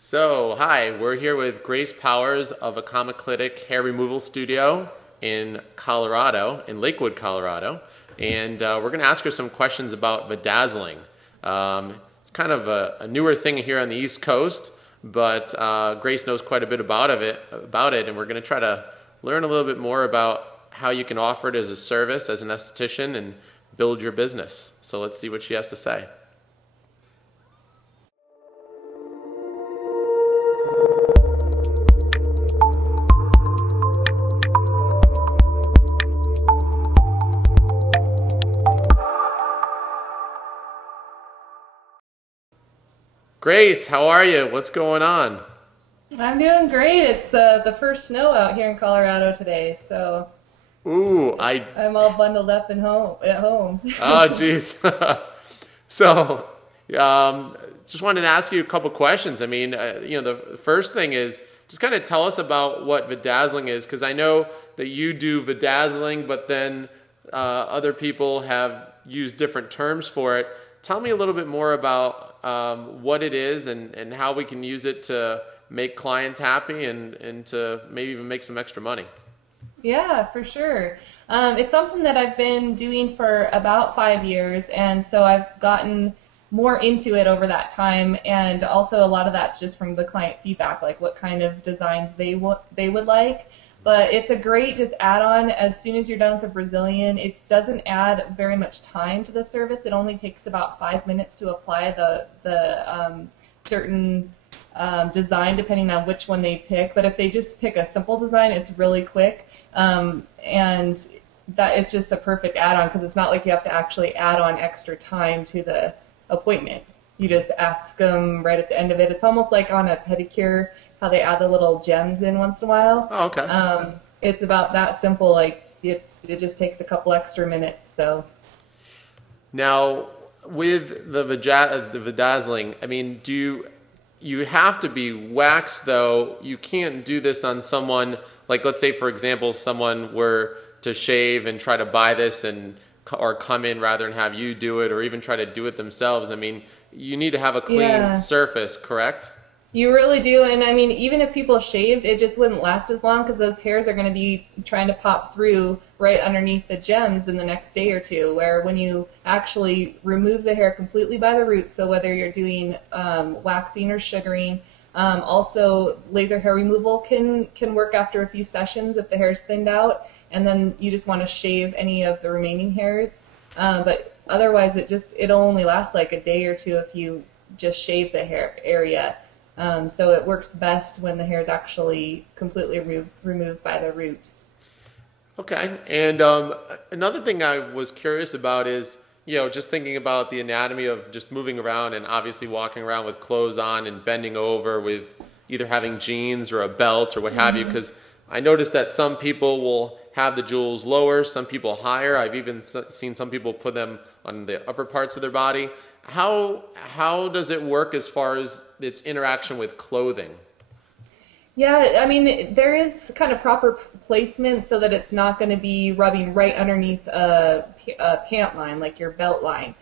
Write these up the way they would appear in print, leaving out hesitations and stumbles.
Hi, we're here with Grace Powers of Accomoclitic Hair Removal Studio in Colorado, in Lakewood, Colorado. And we're going to ask her some questions about Vadazzling. It's kind of a newer thing here on the East Coast, but Grace knows quite a bit about it, and we're going to try to learn a little bit more about how you can offer it as a service, as an esthetician, and build your business. So let's see what she has to say. Grace, how are you? What's going on? I'm doing great. It's the first snow out here in Colorado today, so Ooh, I'm all bundled up at home. oh, geez. So, just wanted to ask you a couple questions. The first thing is just kind of tell us about what Vadazzling is, because I know that you do Vadazzling, but then other people have used different terms for it. Tell me a little bit more about what it is and how we can use it to make clients happy and to maybe even make some extra money. Yeah, for sure. It's something that I've been doing for about 5 years, and so I've gotten more into it over that time. And also, a lot of that's just from the client feedback, like what kind of designs they would like. But it's a great just add-on as soon as you're done with the Brazilian. It doesn't add very much time to the service. It only takes about 5 minutes to apply the certain design, depending on which one they pick. But if they just pick a simple design, it's really quick. And that it's just a perfect add-on because it's not like you have to actually add on extra time to the appointment. You just ask them right at the end of it. It's almost like on a pedicure, how they add the little gems in once in a while. Oh, okay. It's about that simple. Like it just takes a couple extra minutes. So Now, with the Vadazzling, do you have to be waxed though? You can't do this on someone, like let's say for example, someone were to shave and try to buy this or come in rather than have you do it or even try to do it themselves. You need to have a clean yeah. surface, correct? You really do, and even if people shaved, it just wouldn't last as long because those hairs are going to be trying to pop through right underneath the gems in the next day or two, where when you actually remove the hair completely by the root, so whether you're doing waxing or sugaring, also laser hair removal can work after a few sessions if the hair's thinned out, and then you just want to shave any of the remaining hairs, but otherwise it'll only last like a day or two if you just shave the hair area. So it works best when the hair is actually completely removed by the root. Okay. And another thing I was curious about is, just thinking about the anatomy of just moving around and obviously walking around with clothes on and bending over with either having jeans or a belt or what have you, because I noticed that some people will have the jewels lower, some people higher. I've even seen some people put them on the upper parts of their body. How does it work as far as its interaction with clothing? Yeah, there is kind of proper placement so that it's not going to be rubbing right underneath a pant line, like your belt line.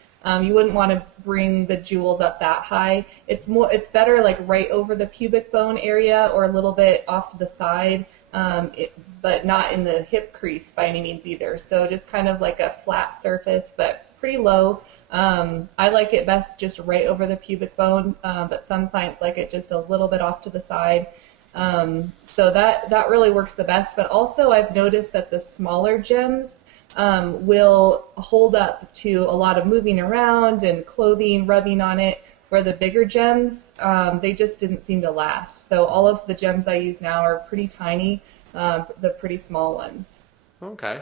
You wouldn't want to bring the jewels up that high. It's better like right over the pubic bone area or a little bit off to the side, but not in the hip crease by any means either. So just kind of like a flat surface, but pretty low. I like it best just right over the pubic bone, but some clients like it just a little bit off to the side. So that really works the best. But also I've noticed that the smaller gems will hold up to a lot of moving around and clothing, rubbing on it, where the bigger gems, they just didn't seem to last. So all of the gems I use now are pretty tiny, the pretty small ones. Okay.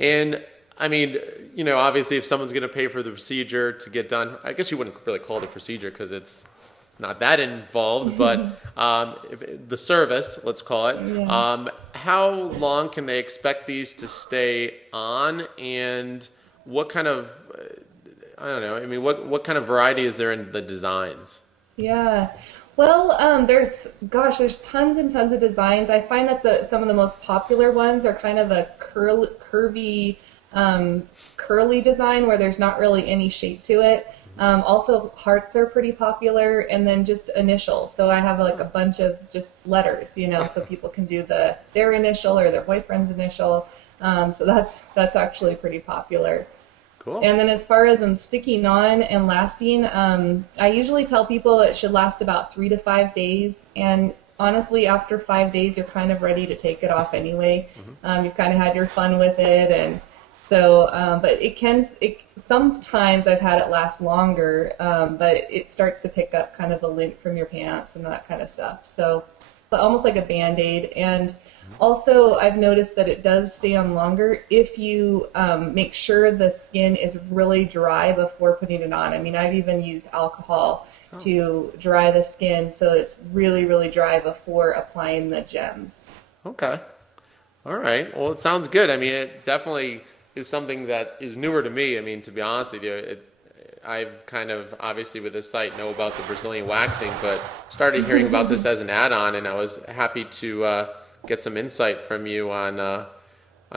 And obviously if someone's going to pay for the procedure to get done, I guess you wouldn't really call it a procedure because it's not that involved, but the service, let's call it, Yeah. how long can they expect these to stay on, and what kind of, what kind of variety is there in the designs? Yeah. Well, there's tons and tons of designs. I find that some of the most popular ones are kind of a curvy, curly design where there's not really any shape to it. Also, hearts are pretty popular, and then just initials. So I have like a bunch of just letters, so people can do their initial or their boyfriend's initial. So that's actually pretty popular. Cool. And then as far as sticking on and lasting, I usually tell people it should last about 3 to 5 days. And honestly, after 5 days, you're kind of ready to take it off anyway. You've kind of had your fun with it, and so, but sometimes I've had it last longer, but it starts to pick up kind of the lint from your pants and that kind of stuff. So, but almost like a Band-Aid. And also, I've noticed that it does stay on longer if you make sure the skin is really dry before putting it on. I mean, I've even used alcohol to dry the skin so it's really, really dry before applying the gems. Okay. All right. Well, it sounds good. I mean, it definitely is something that is newer to me. I mean, to be honest with you, I've kind of, obviously with this site, know about the Brazilian waxing, but started hearing about this as an add-on, and I was happy to get some insight from you on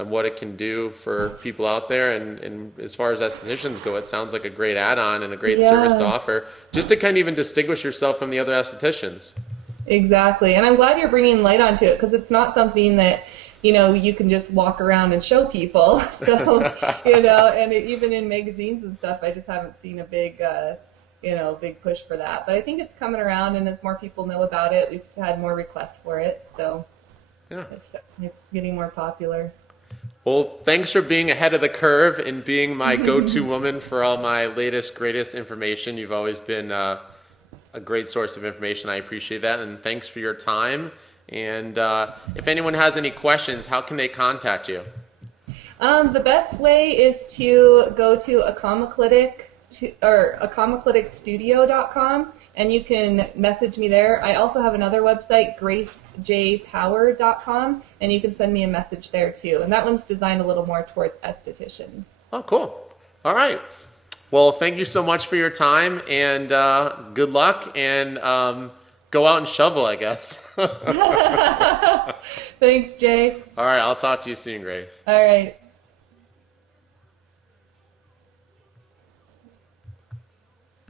what it can do for people out there. And as far as estheticians go, it sounds like a great add-on and a great service to offer, just to kind of even distinguish yourself from the other estheticians. Exactly. And I'm glad you're bringing light onto it, because it's not something that you can just walk around and show people. So, and even in magazines and stuff, I just haven't seen a big, big push for that. But I think it's coming around, and as more people know about it, we've had more requests for it. So it's getting more popular. Well, thanks for being ahead of the curve and being my go-to woman for all my latest, greatest information. You've always been a great source of information. I appreciate that. And thanks for your time. And if anyone has any questions, how can they contact you? The best way is to go to acomocliticstudio.com, and you can message me there. I also have another website, gracejpower.com, and you can send me a message there too. And that one's designed a little more towards estheticians. Oh, cool. All right. Well, thank you so much for your time, and good luck, and go out and shovel, I guess. Thanks, Jay. All right. I'll talk to you soon, Grace. All right.